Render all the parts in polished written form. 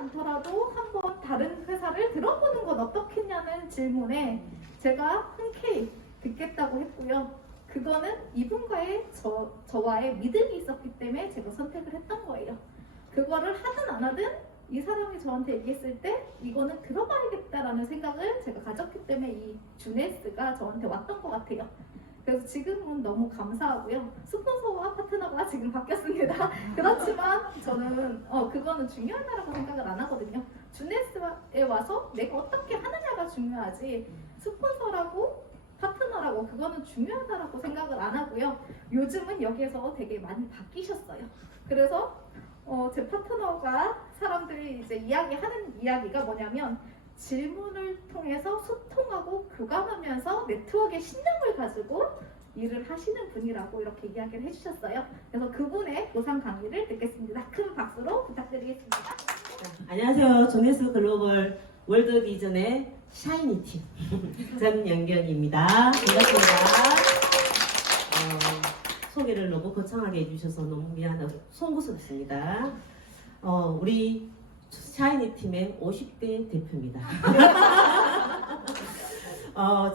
않더라도 한번 다른 회사를 들어보는 건 어떻겠냐는 질문에 제가 흔쾌히 듣겠다고 했고요. 그거는 이분과의 저와의 믿음이 있었기 때문에 제가 선택을 했던 거예요. 그거를 하든 안 하든 이 사람이 저한테 얘기했을 때 이거는 들어봐야겠다라는 생각을 제가 가졌기 때문에 이 주네스가 저한테 왔던 것 같아요. 그래서 지금은 너무 감사하고요. 스폰서와 파트너가 지금 바뀌었습니다. 그렇지만 저는 그거는 중요하다고 생각을 안 하거든요. 주네스에 와서 내가 어떻게 하느냐가 중요하지 스폰서라고 파트너라고 그거는 중요하다고 생각을 안 하고요. 요즘은 여기에서 되게 많이 바뀌셨어요. 그래서 제 파트너가 사람들이 이제 이야기하는 이야기가 뭐냐면 질문을 통해서 소통하고 교감하면서 네트워크의 신념을 가지고 일을 하시는 분이라고 이렇게 이야기를 해주셨어요. 그래서 그분의 보상 강의를 듣겠습니다. 큰 박수로 부탁드리겠습니다. 안녕하세요. 조네스 글로벌 월드 비전의 샤이니팀 전영경입니다. 반갑습니다. 소개를 너무 거창하게 해주셔서 너무 미안하고 송구스럽습니다. 우리 샤이니팀의 50대 대표입니다.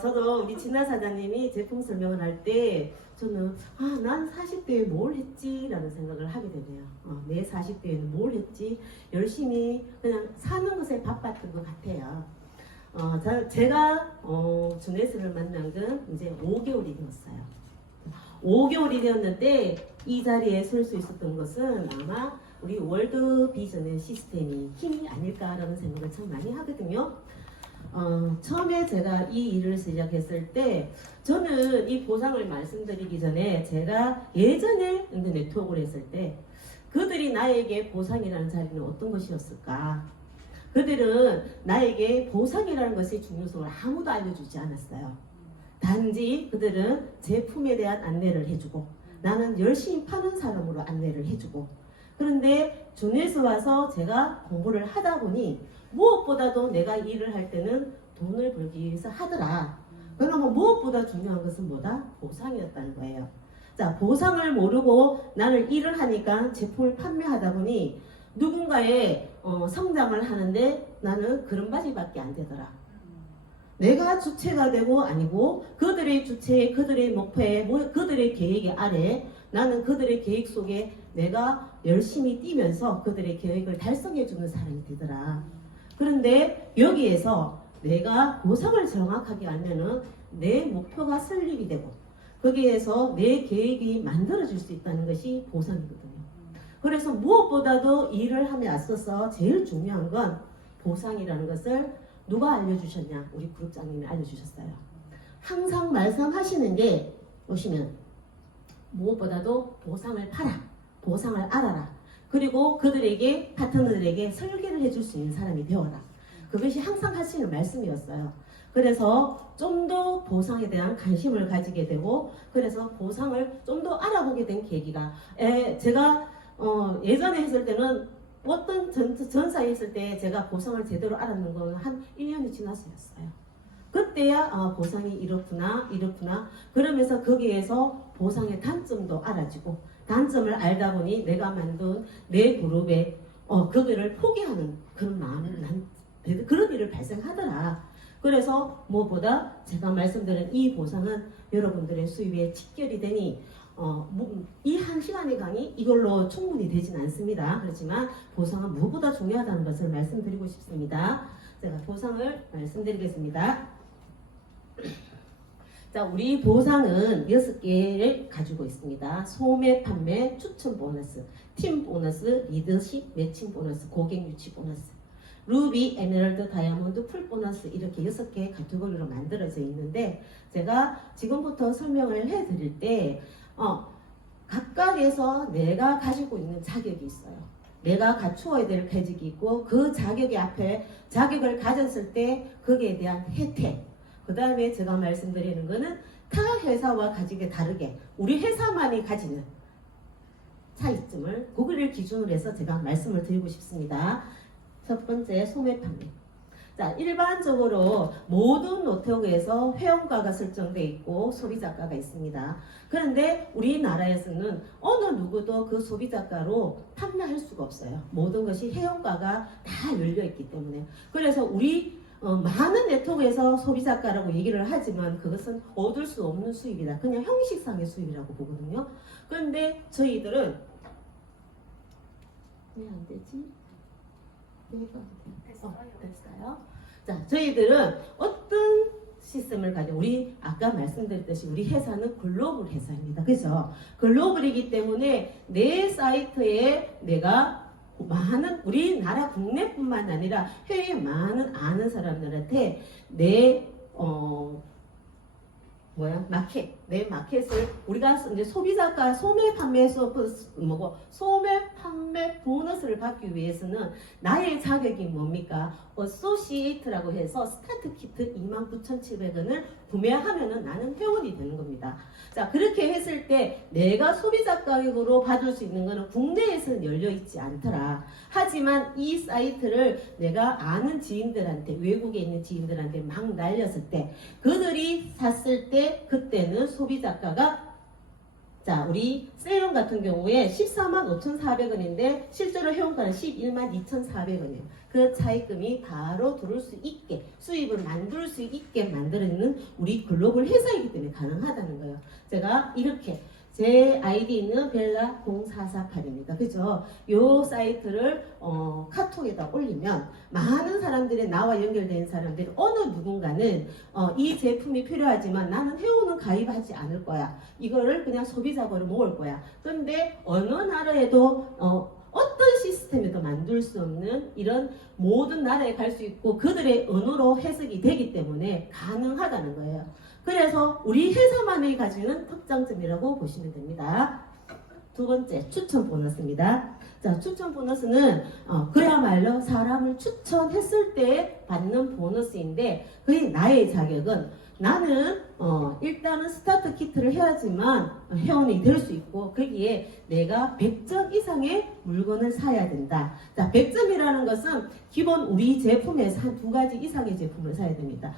저도 우리 진아 사장님이 제품 설명을 할 때 저는 난 40대에 뭘 했지? 라는 생각을 하게 되네요. 내 40대에는 뭘 했지? 열심히 그냥 사는 것에 바빴던 것 같아요. 제가 주네스를 만난 건 이제 5개월이 되었어요. 5개월이 되었는데 이 자리에 설 수 있었던 것은 아마 우리 월드 비전의 시스템이 힘이 아닐까라는 생각을 참 많이 하거든요. 처음에 제가 이 일을 시작했을 때 저는 이 보상을 말씀드리기 전에 제가 예전에 네트워크를 했을 때 그들이 나에게 보상이라는 자리는 어떤 것이었을까? 그들은 나에게 보상이라는 것의 중요성을 아무도 알려주지 않았어요. 단지 그들은 제품에 대한 안내를 해주고 나는 열심히 파는 사람으로 안내를 해주고 그런데 주네스 와서 제가 공부를 하다 보니 무엇보다도 내가 일을 할 때는 돈을 벌기 위해서 하더라. 그러면 무엇보다 중요한 것은 뭐다? 보상이었다는 거예요. 자, 보상을 모르고 나는 일을 하니까 제품을 판매하다 보니 누군가의 성장을 하는데 나는 그런 바지밖에 안 되더라. 내가 주체가 되고 아니고 그들의 주체에 그들의 목표에 그들의 계획의 아래 나는 그들의 계획 속에 내가 열심히 뛰면서 그들의 계획을 달성해주는 사람이 되더라. 그런데 여기에서 내가 보상을 정확하게 알면은 내 목표가 설립이 되고 거기에서 내 계획이 만들어질 수 있다는 것이 보상이거든요. 그래서 무엇보다도 일을 함에 앞서서 제일 중요한 건 보상이라는 것을 누가 알려주셨냐? 우리 그룹장님이 알려주셨어요. 항상 말씀하시는 게 보시면 무엇보다도 보상을 팔아, 보상을 알아라. 그리고 그들에게 파트너들에게 설계를 해줄 수 있는 사람이 되어라. 그것이 항상 하시는 말씀이었어요. 그래서 좀 더 보상에 대한 관심을 가지게 되고 그래서 보상을 좀 더 알아보게 된 계기가 제가 예전에 했을 때는 어떤 전사에 있을 때 제가 보상을 제대로 알았는 건 한 1년이 지났어요. 그때야 보상이 이렇구나 그러면서 거기에서 보상의 단점도 알아지고 단점을 알다 보니 내가 만든 내 그룹에 그거를 포기하는 그런 마음을 그런 일을 발생하더라. 그래서 무엇보다 제가 말씀드린 이 보상은 여러분들의 수입에 직결이 되니 이 한 시간의 강의 이걸로 충분히 되진 않습니다. 그렇지만 보상은 무엇보다 중요하다는 것을 말씀드리고 싶습니다. 제가 보상을 말씀드리겠습니다. 자, 우리 보상은 6개를 가지고 있습니다. 소매, 판매, 추천 보너스, 팀 보너스, 리더십, 매칭 보너스, 고객 유치 보너스, 루비, 에메랄드, 다이아몬드, 풀 보너스 이렇게 6개의 카테고리로 만들어져 있는데 제가 지금부터 설명을 해드릴 때 각각에서 내가 가지고 있는 자격이 있어요. 내가 갖추어야 될 계직이 있고 그 자격의 앞에 자격을 가졌을 때 거기에 대한 혜택 그 다음에 제가 말씀드리는 거는 타 회사와 가지게 다르게 우리 회사만이 가지는 차이점을 그거를 기준으로 해서 제가 말씀을 드리고 싶습니다. 첫 번째 소매 판매. 자, 일반적으로 모든 노트북에서 회원가가 설정되어 있고 소비자가가 있습니다. 그런데 우리나라에서는 어느 누구도 그 소비자가로 판매할 수가 없어요. 모든 것이 회원가가 다 열려 있기 때문에. 그래서 우리 많은 네트워크에서 소비자가라고 얘기를 하지만 그것은 얻을 수 없는 수입이다. 그냥 형식상의 수입이라고 보거든요. 그런데 저희들은 왜 안 되지? 됐어요. 자, 저희들은 어떤 시스템을 가지고 우리 아까 말씀드렸듯이 우리 회사는 글로벌 회사입니다. 그죠? 글로벌이기 때문에 내 사이트에 내가 많은 우리나라 국내뿐만 아니라 해외 많은 아는 사람들한테 내 내 마켓을 우리가 이제 소비자가 소매 판매 소매 판매 보너스를 받기 위해서는 나의 자격이 뭡니까? 어소시에이트라고 해서 스타트 키트 29,700원을 구매하면은 나는 회원이 되는 겁니다. 자, 그렇게 했을 때 내가 소비자 가격으로 받을 수 있는 거는 국내에서는 열려 있지 않더라. 하지만 이 사이트를 내가 아는 지인들한테 외국에 있는 지인들한테 막 날렸을 때 그들이 샀을 때 그때는 소비자가가 자, 우리 셀럼 같은 경우에 145,400원인데 실제로 회원가는 112,2,400원이에요. 그 차입금이 바로 들어올 수 있게 수입을 만들 수 있게 만들어내는 우리 글로벌 회사이기 때문에 가능하다는 거예요. 제가 이렇게 제 아이디는 벨라0448입니다. 그죠? 요 사이트를 카톡에다 올리면 많은 사람들이 나와 연결된 사람들이 어느 누군가는 이 제품이 필요하지만 나는 회원은 가입하지 않을 거야. 이거를 그냥 소비자거로 모을 거야. 근데 어느 나라에도 어떤 시스템에도 만들 수 없는 이런 모든 나라에 갈 수 있고 그들의 언어로 해석이 되기 때문에 가능하다는 거예요. 그래서 우리 회사만이 가지는 특장점이라고 보시면 됩니다. 두 번째, 추천 보너스입니다. 자, 추천 보너스는 그야말로 사람을 추천했을 때 받는 보너스인데 그게 나의 자격은 나는 일단은 스타트 키트를 해야지만 회원이 될 수 있고 거기에 내가 100점 이상의 물건을 사야 된다. 자, 100점이라는 것은 기본 우리 제품에서 한 두 가지 이상의 제품을 사야 됩니다.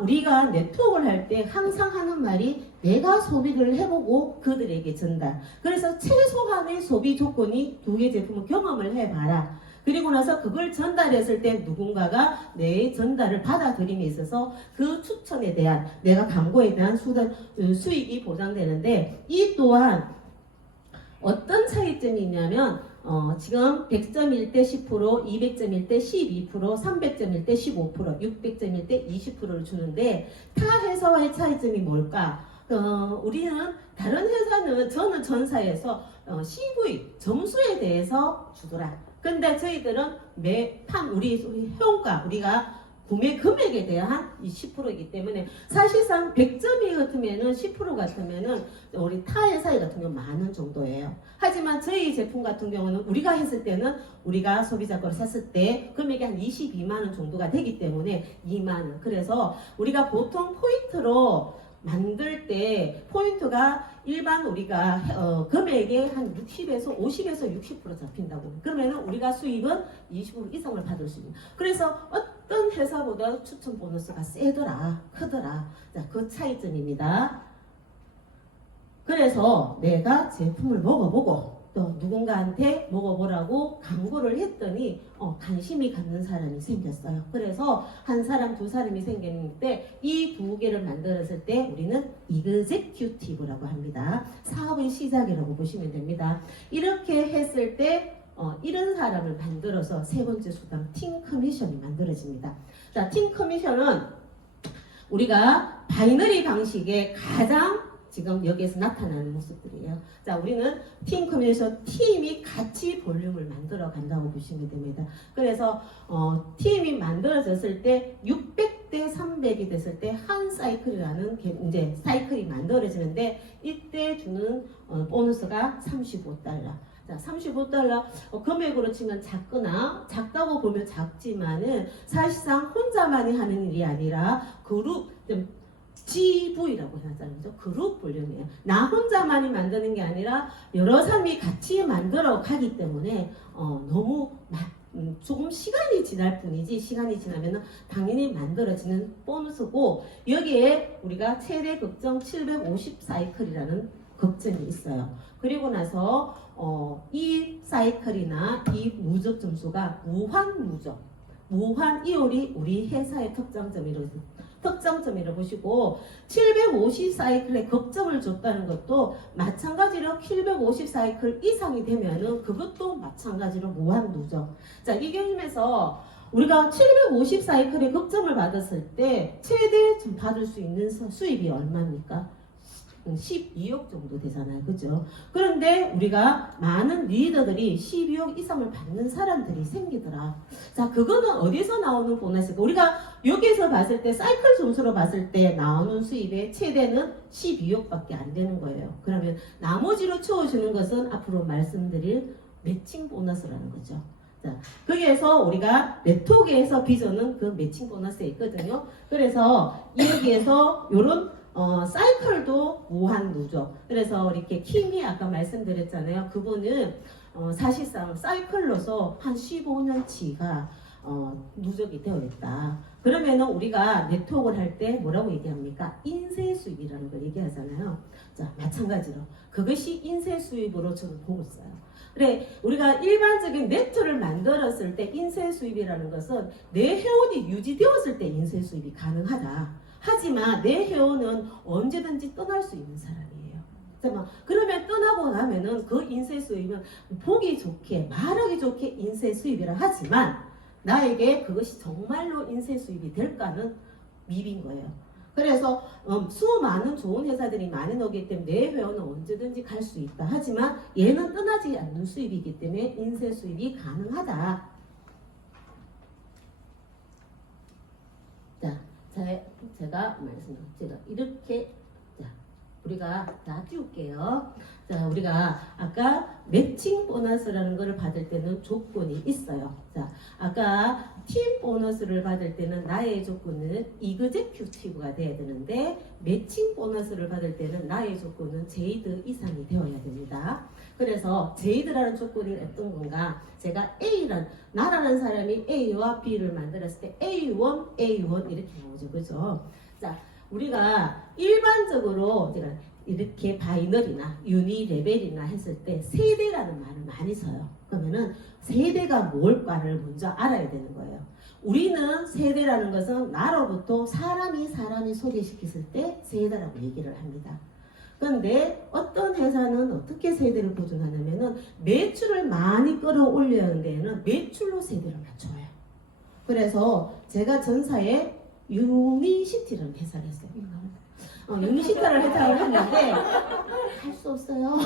우리가 네트워크를 할 때 항상 하는 말이 내가 소비를 해보고 그들에게 전달. 그래서 최소한의 소비 조건이 두 개 제품을 경험을 해봐라. 그리고 나서 그걸 전달했을 때 누군가가 내 전달을 받아들임에 있어서 그 추천에 대한 내가 광고에 대한 수익이 보장되는데 이 또한 어떤 차이점이 있냐면 지금 100점일 때 10%, 200점일 때 12%, 300점일 때 15%, 600점일 때 20%를 주는데 타 회사와의 차이점이 뭘까? 우리는 다른 회사는 저는 전사에서 CV 점수에 대해서 주더라. 근데 저희들은 우리 회원가 우리가 구매 금액에 대한 10%이기 때문에 사실상 100점이 같으면은 10% 같으면은 우리 타 회사 같은 경우 만원 정도예요. 하지만 저희 제품 같은 경우는 우리가 했을 때는 우리가 소비자 거를 샀을 때 금액이 한 22만원 정도가 되기 때문에 2만원. 그래서 우리가 보통 포인트로 만들 때 포인트가 일반 우리가 금액의 한 60에서 50에서 60% 잡힌다고. 그러면은 우리가 수입은 20% 이상을 받을 수 있는. 그래서 어떤 회사보다 추천 보너스가 세더라, 크더라. 자, 그 차이점입니다. 그래서 내가 제품을 먹어보고 또 누군가한테 먹어보라고 광고를 했더니 관심이 갖는 사람이 생겼어요. 그래서 한 사람, 두 사람이 생겼는데 이 두 개를 만들었을 때 우리는 이그제큐티브라고 합니다. 사업의 시작이라고 보시면 됩니다. 이렇게 했을 때 이런 사람을 만들어서 세 번째 수당 팀 커미션이 만들어집니다. 자, 팀 커미션은 우리가 바이너리 방식의 가장 지금 여기에서 나타나는 모습들이에요. 자, 우리는 팀 커뮤니케이션 팀이 같이 볼륨을 만들어 간다고 보시면 됩니다. 그래서 팀이 만들어졌을 때 600대 300이 됐을 때 한 사이클이라는 이제 사이클이 만들어지는데 이때 주는 보너스가 35달러. 자, 35달러 금액으로 치면 작다고 보면 작지만은 사실상 혼자만이 하는 일이 아니라 그룹 GV라고 하잖아요. 그룹 볼륨이에요. 나 혼자만이 만드는 게 아니라 여러 사람이 같이 만들어 가기 때문에 너무 조금 시간이 지날 뿐이지 시간이 지나면은 당연히 만들어지는 보너스고 여기에 우리가 최대 극정 750 사이클이라는 극점이 있어요. 그리고 나서 이 사이클이나 이 누적 점수가 무한 누적, 무한 이율이 우리 회사의 특장점이라고 보시고 750 사이클에 극점을 줬다는 것도 마찬가지로 750 사이클 이상이 되면은 그것도 마찬가지로 무한 누적. 자, 이 개념에서 우리가 750 사이클에 극점을 받았을 때 최대 좀 받을 수 있는 수입이 얼마입니까? 12억 정도 되잖아요. 그죠? 그런데 우리가 많은 리더들이 12억 이상을 받는 사람들이 생기더라. 자, 그거는 어디서 나오는 보너스일까? 우리가 여기서 봤을 때 사이클 점수로 봤을 때 나오는 수입의 최대는 12억밖에 안 되는 거예요. 그러면 나머지로 채워주는 것은 앞으로 말씀드릴 매칭 보너스라는 거죠. 자, 거기에서 우리가 네트워크에서 비전은 그 매칭 보너스에 있거든요. 그래서 여기에서 요런 사이클도 무한 누적. 그래서 이렇게 킴이 아까 말씀드렸잖아요. 그분은 사실상 사이클로서 한 15년치가 누적이 되어 있다. 그러면은 우리가 네트워크를 할 때 뭐라고 얘기합니까? 인쇄 수입이라는 걸 얘기하잖아요. 자, 마찬가지로 그것이 인쇄 수입으로 저는 보고 있어요. 그래, 우리가 일반적인 네트를 만들었을 때 인쇄 수입이라는 것은 내 회원이 유지되었을 때 인쇄 수입이 가능하다. 하지만 내 회원은 언제든지 떠날 수 있는 사람이에요. 잠깐만, 그러면 떠나고 나면은 그 인쇄 수입은 보기 좋게 말하기 좋게 인쇄 수입이라 하지만 나에게 그것이 정말로 인쇄 수입이 될까는 미비인 거예요. 그래서 수많은 좋은 회사들이 많이 나오기 때문에 내 회원은 언제든지 갈 수 있다. 하지만 얘는 떠나지 않는 수입이기 때문에 인쇄 수입이 가능하다. 자, 제가 이렇게 우리가 다 띄울게요. 자, 우리가 아까 매칭 보너스라는 것을 받을 때는 조건이 있어요. 자, 아까 팀 보너스를 받을 때는 나의 조건은 이그제큐티브가 돼야 되는데 매칭 보너스를 받을 때는 나의 조건은 제이드 이상이 되어야 됩니다. 그래서 제이드라는 조건이 어떤 건가? 제가 나라는 사람이 A와 B를 만들었을 때 A1 이렇게 나오죠. 그죠? 자, 우리가 일반적으로 제가 이렇게 바이너리나 유니레벨이나 했을 때 세대라는 말을 많이 써요. 그러면은 세대가 뭘까를 먼저 알아야 되는 거예요. 우리는 세대라는 것은 나로부터 사람이 소개시켰을 때 세대라고 얘기를 합니다. 그런데 어떤 회사는 어떻게 세대를 보존하냐면은 매출을 많이 끌어올려야 하는 데에는 매출로 세대를 맞춰요. 그래서 제가 전사에 유니시티라는 회사를 했어요. 유니시티라는 회사를 했는데 할 수 없어요.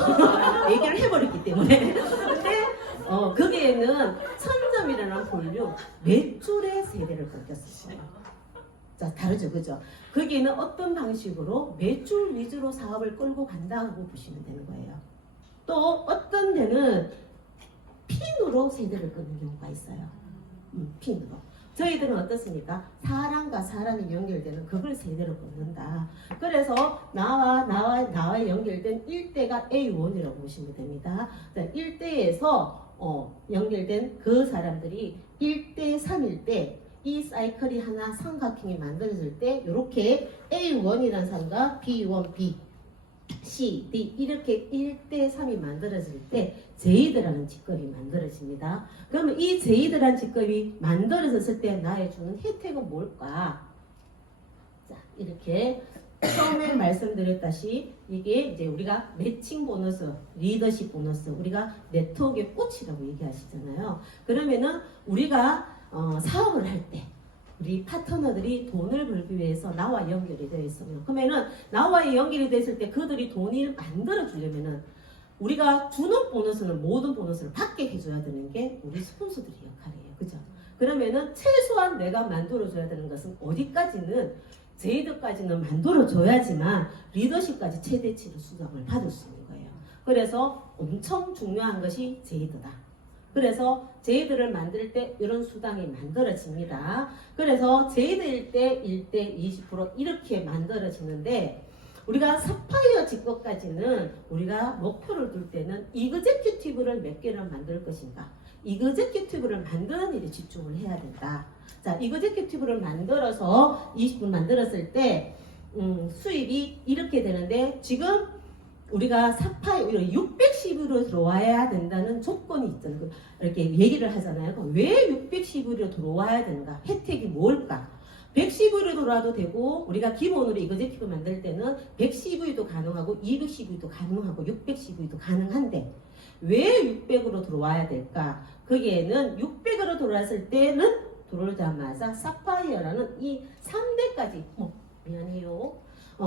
얘기를 해버렸기 때문에. 근데 거기에는 천점이라는 볼륨 매출의 세대를 꺾였어요. 자, 다르죠, 그죠? 거기에는 어떤 방식으로 매출 위주로 사업을 끌고 간다고 보시면 되는 거예요. 또 어떤 데는 핀으로 세대를 끊는 경우가 있어요. 핀으로. 저희들은 어떻습니까? 사람과 사람이 연결되는 그걸 세대로 끊는다. 그래서 나와 연결된 1대가 A1이라고 보시면 됩니다. 1대에서 연결된 그 사람들이 1대 3일 때 이 사이클이 하나 삼각형이 만들어질 때 이렇게 A1이라는 사람과 B1, B, C, D 이렇게 1대 3이 만들어질 때 제이드라는 직급이 만들어집니다. 그러면 이 제이드라는 직급이 만들어졌을 때 나의 주는 혜택은 뭘까? 자, 이렇게 처음에 말씀드렸다시 이게 이제 우리가 매칭 보너스, 리더십 보너스, 우리가 네트워크의 꽃이라고 얘기하시잖아요. 그러면은 우리가 사업을 할 때 우리 파트너들이 돈을 벌기 위해서 나와 연결이 되어 있으면 그러면은 나와 연결이 됐을 때 그들이 돈을 만들어 주려면은 우리가 주는 보너스는 모든 보너스를 받게 해줘야 되는 게 우리 스폰서들의 역할이에요. 그죠? 그러면은 최소한 내가 만들어줘야 되는 것은 어디까지는 제이드까지는 만들어줘야지만 리더십까지 최대치로 수당을 받을 수 있는 거예요. 그래서 엄청 중요한 것이 제이드다. 그래서 제이드를 만들 때 이런 수당이 만들어집니다. 그래서 제이드일 때 1대 20% 이렇게 만들어지는데 우리가 사파이어 직급까지는 우리가 목표를 둘 때는 이그제큐티브를 몇 개를 만들 것인가, 이그제큐티브를 만드는 일에 집중을 해야 된다. 자, 이그제큐티브를 만들어서 20분 만들었을 때 수입이 이렇게 되는데, 지금 우리가 사파이어 610으로 들어와야 된다는 조건이 있잖아요. 이렇게 얘기를 하잖아요. 그럼 왜 610으로 들어와야 되는가? 혜택이 뭘까? 110으로 들어와도 되고, 우리가 기본으로 이그제큐티브 만들 때는 110V도 가능하고 210V도 가능하고 610V도 가능한데 왜 600으로 들어와야 될까? 거기에는 600으로 들어왔을 때는 들어오자마자 사파이어라는 이 3대까지 미안해요.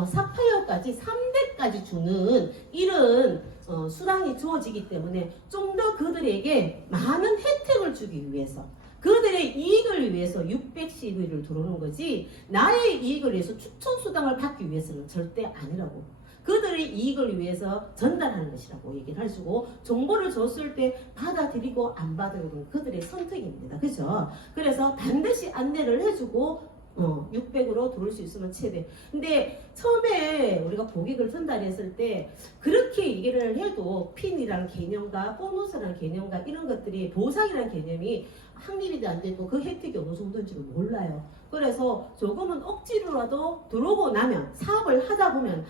사파이어까지 3대까지 주는 이런 수당이 주어지기 때문에 좀 더 그들에게 많은 혜택을 주기 위해서, 그들의 이익을 위해서 610V를 들어오는 거지, 나의 이익을 위해서 추천 수당을 받기 위해서는 절대 아니라고. 그들의 이익을 위해서 전달하는 것이라고 얘기를 해주고, 정보를 줬을 때 받아들이고 안 받아들이는 그들의 선택입니다. 그죠? 그래서 반드시 안내를 해주고 600으로 들어올 수 있으면 최대. 근데 처음에 우리가 고객을 전달했을 때 그렇게 얘기를 해도 핀이라는 개념과 보너스라는 개념과 이런 것들이, 보상이라는 개념이 확립이 안 되고 그 혜택이 어느 정도인지를 몰라요. 그래서 조금은 억지로라도 들어오고 나면, 사업을 하다 보면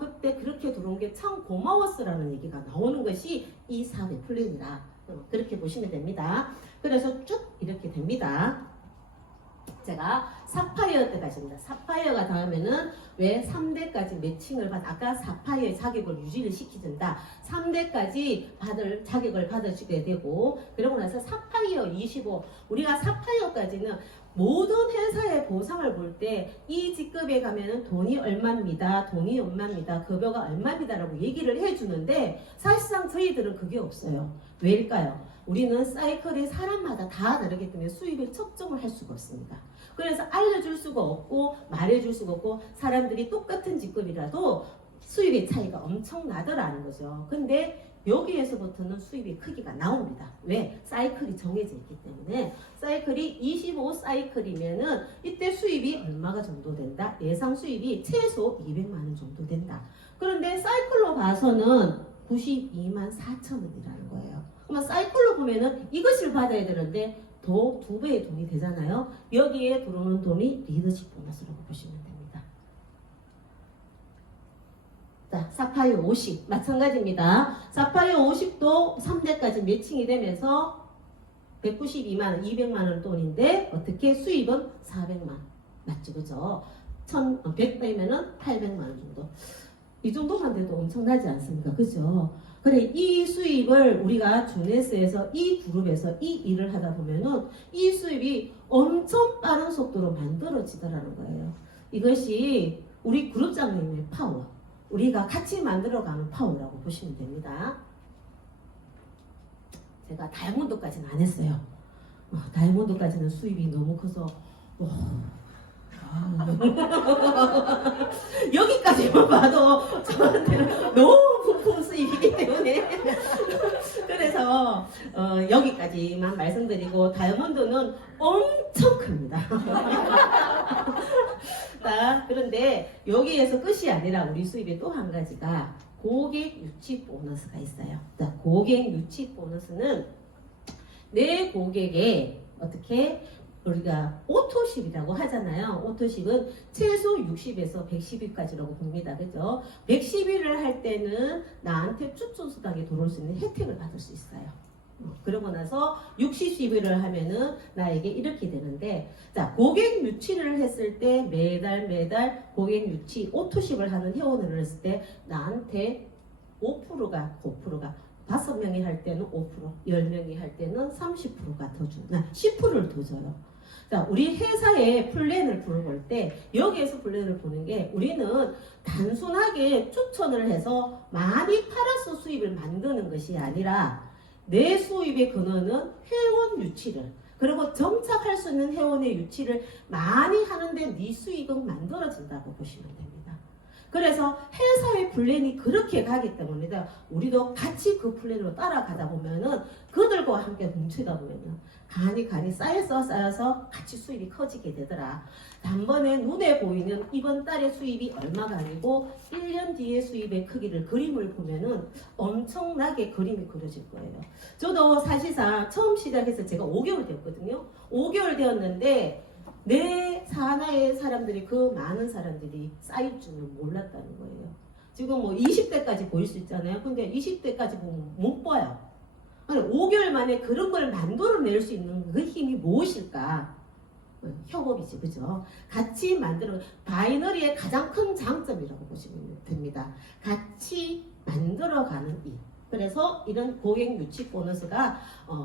그때 그렇게 들어온 게 참 고마웠어라는 얘기가 나오는 것이 이 사업의 플랜이라, 그렇게 보시면 됩니다. 그래서 쭉 이렇게 됩니다. 제가 사파이어 때까지입니다. 사파이어가 다음에는 왜 3대까지 매칭을 아까 사파이어의 자격을 유지를 시키준다. 3대까지 자격을 받아주게 되고, 그러고 나서 사파이어 25, 우리가 사파이어까지는 모든 회사의 보상을 볼 때 이 직급에 가면은 돈이 얼마입니다, 돈이 얼마입니다, 급여가 얼마입니다라고 얘기를 해주는데, 사실상 저희들은 그게 없어요. 왜일까요? 우리는 사이클이 사람마다 다 다르기 때문에 수입을 측정을 할 수가 없습니다. 그래서 알려줄 수가 없고 말해줄 수가 없고, 사람들이 똑같은 직급이라도 수입의 차이가 엄청 나더라는 거죠. 근데 여기에서부터는 수입의 크기가 나옵니다. 왜? 사이클이 정해져 있기 때문에. 사이클이 25 사이클이면은 이때 수입이 얼마가 정도 된다? 예상 수입이 최소 200만 원 정도 된다. 그런데 사이클로 봐서는 92만 4천 원이라는 거예요. 그러면 사이클로 보면은 이것을 받아야 되는데 더 2배의 돈이 되잖아요. 여기에 들어오는 돈이 리더십 보너스라고 보시면 됩니다. 자, 사파이어 50 마찬가지입니다. 사파이어 50도 3대까지 매칭이 되면서 192만원, 200만원 돈인데 어떻게 수입은 400만, 맞죠? 그죠? 100 빼면은 800만원 정도. 이 정도만 돼도 엄청나지 않습니까? 그죠? 그래, 이 수입을 우리가 주네스에서 이 그룹에서 이 일을 하다 보면은 이 수입이 엄청 빠른 속도로 만들어지더라는 거예요. 이것이 우리 그룹장님의 파워, 우리가 같이 만들어가는 파워라고 보시면 됩니다. 제가 다이아몬드까지는 안 했어요. 다이아몬드까지는 수입이 너무 커서 여기까지만 봐도 저한테는 너무 부푼 수입이기 때문에 그래서 여기까지만 말씀드리고, 다이아몬드는 엄청 큽니다. 자, 그런데 여기에서 끝이 아니라 우리 수입에 또 한 가지가 고객 유치 보너스가 있어요. 자, 고객 유치 보너스는 내 고객의 어떻게 우리가 오토십이라고 하잖아요. 오토십은 최소 60에서 110일까지라고 봅니다. 그죠? 110일을 할 때는 나한테 추천수당에 들어올 수 있는 혜택을 받을 수 있어요. 그러고 나서 60일을 하면은 나에게 이렇게 되는데, 자, 고객 유치를 했을 때 매달 고객 유치 오토십을 하는 회원을 했을 때 나한테 5%가 5명이 할 때는 5%, 10명이 할 때는 30%가 더 주나 10%를 더 줘요. 자, 우리 회사의 플랜을 볼 때 여기에서 플랜을 보는 게, 우리는 단순하게 추천을 해서 많이 팔아서 수입을 만드는 것이 아니라 내 수입의 근원은 회원 유치를, 그리고 정착할 수 있는 회원의 유치를 많이 하는데 네 수익은 만들어진다고 보시면 됩니다. 그래서 회사의 플랜이 그렇게 가기 때문에 우리도 같이 그 플랜으로 따라가다 보면은 그들과 월급과 함께 뭉치다 보면요. 간이 쌓여서 같이 수입이 커지게 되더라. 단번에 눈에 보이는 이번 달의 수입이 얼마가 아니고 1년 뒤의 수입의 크기를 그림을 보면은 엄청나게 그림이 그려질 거예요. 저도 사실상 처음 시작해서 제가 5개월 됐거든요. 5개월 되었는데 내 산하의 사람들이 그 많은 사람들이 쌓일 줄은 몰랐다는 거예요. 지금 뭐 20대까지 보일 수 있잖아요. 근데 20대까지 보면 못 봐요. 5개월 만에 그런 걸 만들어낼 수 있는 그 힘이 무엇일까? 협업이지, 그죠? 같이 만들어, 바이너리의 가장 큰 장점이라고 보시면 됩니다. 같이 만들어가는 일. 그래서 이런 고액 유치 보너스가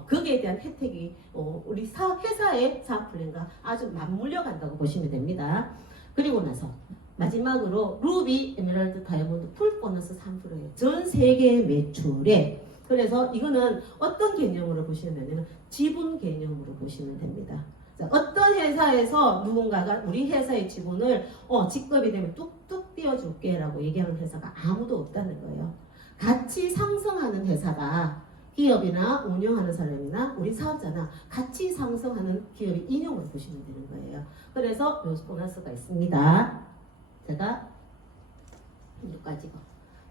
거기에 대한 혜택이 우리 회사의 사업 플랜과 아주 맞물려 간다고 보시면 됩니다. 그리고 나서 마지막으로 루비, 에메랄드, 다이아몬드 풀 보너스 3%예요. 전 세계 매출에. 그래서 이거는 어떤 개념으로 보시면 되냐면 지분 개념으로 보시면 됩니다. 자, 어떤 회사에서 누군가가 우리 회사의 지분을 직급이 되면 뚝뚝 띄워줄게 라고 얘기하는 회사가 아무도 없다는 거예요. 같이 상승하는 회사다. 기업이나 운영하는 사람이나 우리 사업자나 같이 상승하는 기업의 인형으로 보시면 되는 거예요. 그래서 요 보너스가 있습니다. 제가 여기까지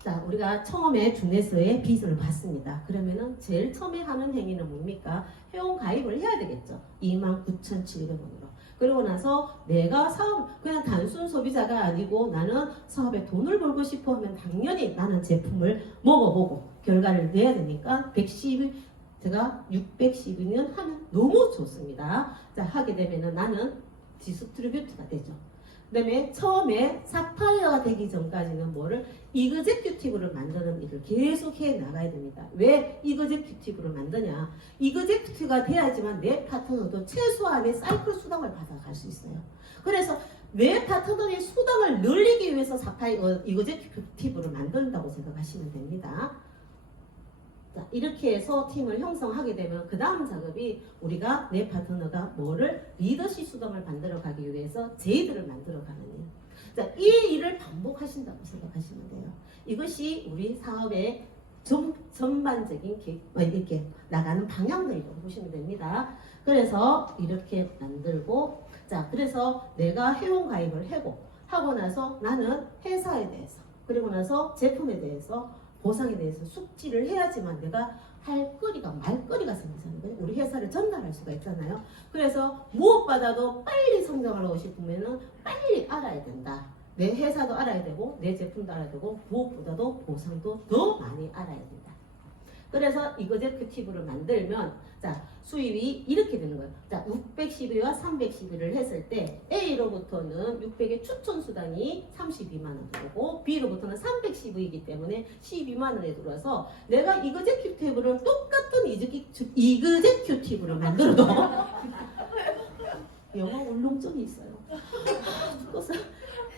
자, 우리가 처음에 주네스의 빚을 받습니다. 그러면은 제일 처음에 하는 행위는 뭡니까? 회원 가입을 해야 되겠죠. 29,700원으로. 그러고 나서 내가 사업, 그냥 단순 소비자가 아니고 나는 사업에 돈을 벌고 싶어 하면 당연히 나는 제품을 먹어보고 결과를 내야 되니까 110, 제가 612년 하면 너무 좋습니다. 자, 하게 되면은 나는 디스트리뷰트가 되죠. 그 다음에 처음에 사파이어가 되기 전까지는 뭐를 이그제큐티브를 만드는 일을 계속 해 나가야 됩니다. 왜 이그제큐티브를 만드냐? 이그제큐티브가 돼야지만 내 파트너도 최소한의 사이클 수당을 받아갈 수 있어요. 그래서 내 파트너의 수당을 늘리기 위해서 사파이어 이그제큐티브를 만든다고 생각하시면 됩니다. 자, 이렇게 해서 팀을 형성하게 되면 그 다음 작업이 우리가 내 파트너가 뭐를 리더십 수당을 만들어 가기 위해서 제이드를 만들어 가는 일. 자, 이 일을 반복하신다고 생각하시면 돼요. 이것이 우리 사업의 전반적인 이렇게 나가는 방향들이라고 보시면 됩니다. 그래서 이렇게 만들고, 자, 그래서 내가 회원 가입을 하고 나서 나는 회사에 대해서, 그리고 나서 제품에 대해서, 보상에 대해서 숙지를 해야지만 내가 말거리가 생기잖아요. 우리 회사를 전달할 수가 있잖아요. 그래서 무엇보다도 빨리 성장을 하고 싶으면 빨리 알아야 된다. 내 회사도 알아야 되고 내 제품도 알아야 되고 무엇보다도 보상도 더 많이 알아야 된다. 그래서 이거제큐티브를 만들면 자, 수입이 이렇게 되는 거예요. 자, 612와 312를 했을 때 A로부터는 600의 추천 수당이 32만 원 들어오고 B로부터는 312이기 때문에 12만 원에 들어와서 내가 이거제큐티브를 똑같은 이거제큐티브를 만들어도 영어 울렁증이 있어요. 그래서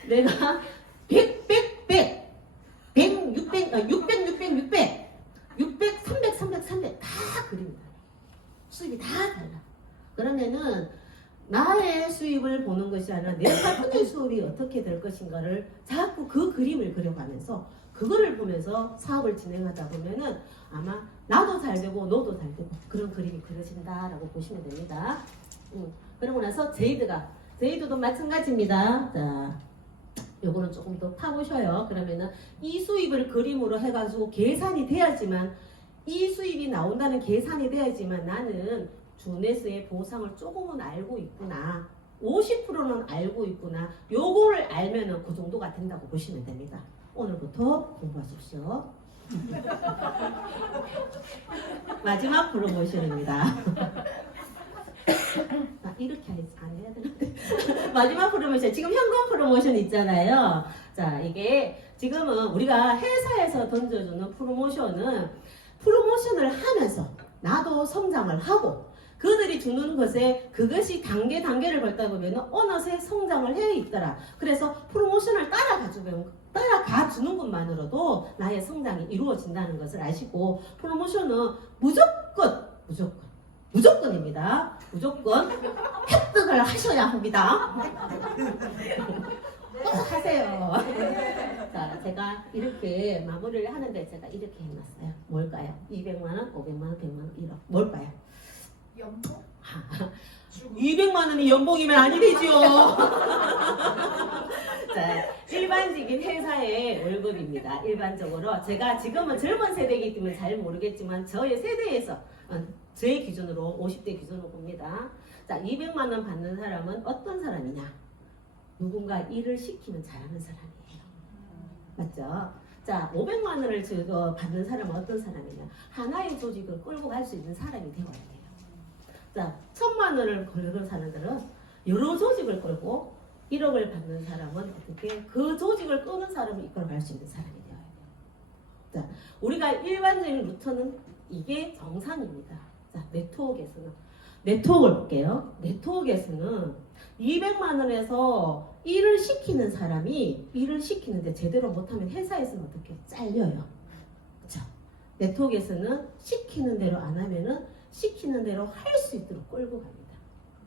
내가 600, 300 다 그립니다. 수입이 다 달라. 그러면은 나의 수입을 보는 것이 아니라 내 파트너의 수입이 어떻게 될 것인가를 자꾸 그 그림을 그려가면서 그거를 보면서 사업을 진행하다 보면은 아마 나도 잘 되고 너도 잘 되고 그런 그림이 그려진다라고 보시면 됩니다. 그러고 나서 제이드도 마찬가지입니다. 자, 요거는 조금 더 파보셔요. 그러면은 이 수입을 그림으로 해가지고 계산이 돼야지만 이 수입이 나온다는 계산이 돼야지만 나는 주네스의 보상을 조금은 알고 있구나. 50%는 알고 있구나. 요거를 알면은 그 정도가 된다고 보시면 됩니다. 오늘부터 공부하십시오. 마지막 프로모션입니다. 이렇게 안 해야 되는데. 마지막 프로모션. 지금 현금 프로모션 있잖아요. 자, 이게 지금은 우리가 회사에서 던져주는 프로모션을 하면서 나도 성장을 하고 그들이 주는 것에 그것이 단계를 밟다 보면 어느새 성장을 해 있더라. 그래서 프로모션을 따라가 주는 것만으로도 나의 성장이 이루어진다는 것을 아시고 프로모션은 무조건입니다. 무조건 획득을 하셔야 합니다. 꼭 하세요. 자, 제가 이렇게 마무리를 하는데 제가 이렇게 해놨어요. 뭘까요? 200만원, 500만원, 100만원, 1억. 뭘 봐요? 연봉? 200만 원이 연봉이면 아니 되죠. 자, 일반적인 회사의 월급입니다. 일반적으로 제가 지금은 젊은 세대이기 때문에 잘 모르겠지만 저의 세대에서 제 기준으로 50대 기준으로 봅니다. 자, 200만 원 받는 사람은 어떤 사람이냐? 누군가 일을 시키면 잘하는 사람이에요. 맞죠? 자, 500만 원을 받는 사람은 어떤 사람이냐? 하나의 조직을 끌고 갈 수 있는 사람이 되어야 돼요. 자, 1000만 원을 걸고 사람들은 여러 조직을 끌고 1억을 받는 사람은 어떻게 그 조직을 끄는 사람을 이끌어갈 수 있는 사람이 되어야 돼요. 자, 우리가 일반적인 루트는 이게 정상입니다. 자, 네트워크를 볼게요. 네트워크에서는 200만 원에서 일을 시키는 사람이 일을 시키는데 제대로 못하면 회사에서는 어떻게 잘려요. 그렇죠? 네트워크에서는 시키는 대로 안 하면은 시키는 대로 할 수 있도록 끌고 갑니다.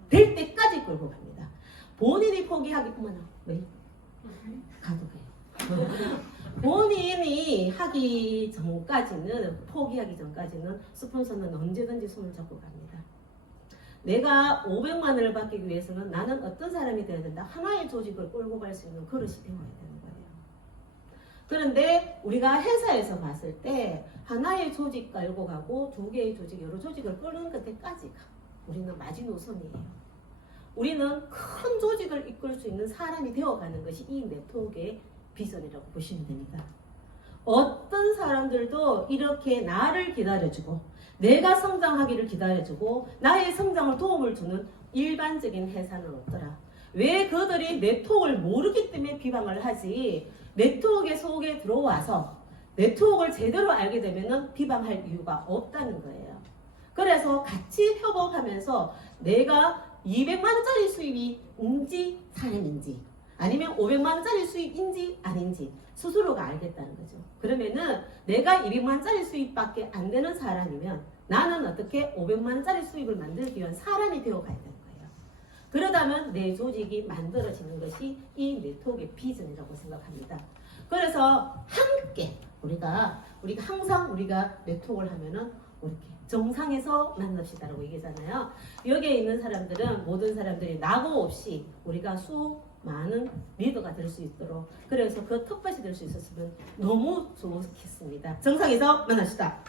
될 때까지 끌고 갑니다. 본인이 포기하기 어머나 왜? 가도 돼요. 본인이 하기 전까지는 포기하기 전까지는 스폰서는 언제든지 손을 잡고 갑니다. 내가 500만 원을 받기 위해서는 나는 어떤 사람이 되어야 된다. 하나의 조직을 끌고 갈 수 있는 그릇이 되어야 되는 거예요. 그런데 우리가 회사에서 봤을 때 하나의 조직 깔고 가고 2개의 조직, 여러 조직을 끌는 끝에까지 가. 우리는 마지노선이에요. 우리는 큰 조직을 이끌 수 있는 사람이 되어가는 것이 이 네트워크의 비전이라고 보시면 됩니다. 어떤 사람들도 이렇게 나를 기다려주고 내가 성장하기를 기다려주고 나의 성장을 도움을 주는 일반적인 회사는 없더라. 왜 그들이 네트워크를 모르기 때문에 비방을 하지 네트워크 속에 들어와서 네트워크를 제대로 알게 되면 비방할 이유가 없다는 거예요. 그래서 같이 협업하면서 내가 200만 원짜리 수입인지 사람인지 아니면 500만 원짜리 수입인지 아닌지 스스로가 알겠다는 거죠. 그러면은 내가 200만 원짜리 수입밖에 안 되는 사람이면 나는 어떻게 500만 원짜리 수입을 만들기 위한 사람이 되어가야 되는 거예요. 그러다면 내 조직이 만들어지는 것이 이 네트워크의 비전이라고 생각합니다. 그래서 함께 우리가 항상 네트워크를 하면은 이렇게 정상에서 만납시다라고 얘기하잖아요. 여기에 있는 사람들은 모든 사람들이 낙오 없이 우리가 수많은 리더가 될 수 있도록 그래서 그 텃밭이 될 수 있었으면 너무 좋겠습니다. 정상에서 만납시다.